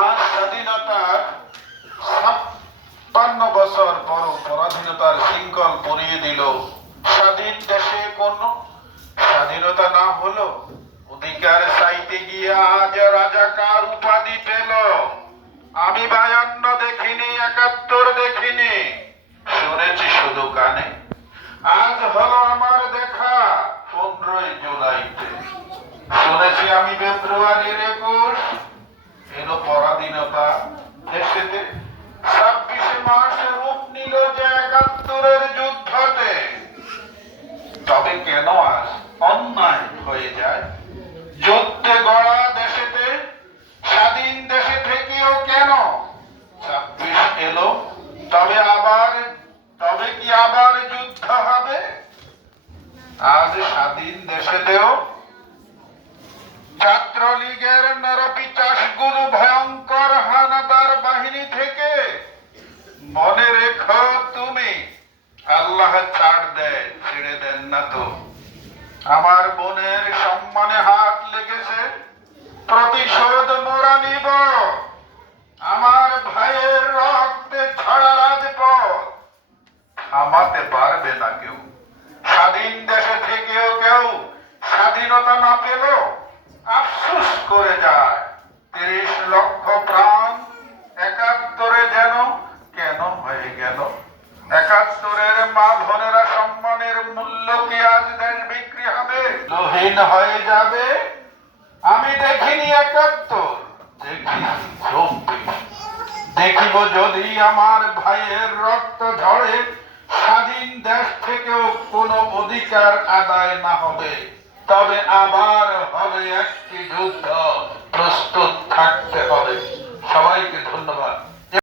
আজ স্বাধীনতার 56 বছর পর পরাধীনতার শৃঙ্খল পরিয়ে দিল। স্বাধীন দেশে কোন স্বাধীনতা না হলো, অধিকার চাইতে গিয়ে আজ রাজাকার উপাধি পেল। আমি 52 দেখিনি, 71 দেখিনি, শুনেছি শুধু কানে। আজ হলো আমার দেখা 15ই জুলাইতে। শুনেছি আমি ফেব্রুয়ারির 21 এলো পরাধীনতা দেশেতে। 26 মাসে রূপ নিল যে 71-এর যুদ্ধতে। তবে কেন আজ অন্যায় হয়ে যায় যুদ্ধে গড়া দেশেতে? স্বাধীন দেশে থেকেও কেন 26 এলো? তবে কি আবার যুদ্ধ হবে? আজ স্বাধীন দেশেতেও ছাত্রলীগের নরপিচাসগুলো ভয়ঙ্কর হানাদার বাহিনী থেকে। মনে রেখো তুমি, আল্লাহ ছাড় দেয়, ছেড়ে দেন না তো। আমার বোনের সম্মানে হাত লেগেছে, প্রতিশোধ মোরা নিব। আমার ভাইয়ের রক্তে ছড়া রাজপথ থামাতে পারবে না কেউ। স্বাধীন দেশে থেকেও কেউ স্বাধীনতা না পেল আফসোস করে যায়। 30 লক্ষ প্রাণ 71-এ যেন কেন হয়ে গেল? 71-এর মা বোনেরা সম্মানের মূল্য কি আজ দেশ বিক্রি হবে? লোহীন হয়ে যাবে। আমি দেখিনি 71, দেখি 24। দেখিব যদি আমার ভাইয়ের রক্ত ঝরে, স্বাধীন দেশ থেকেও কোনো অধিকার আদায় না হবে, তবে আবার হবে একটি যুদ্ধ। প্রস্তুত থাকতে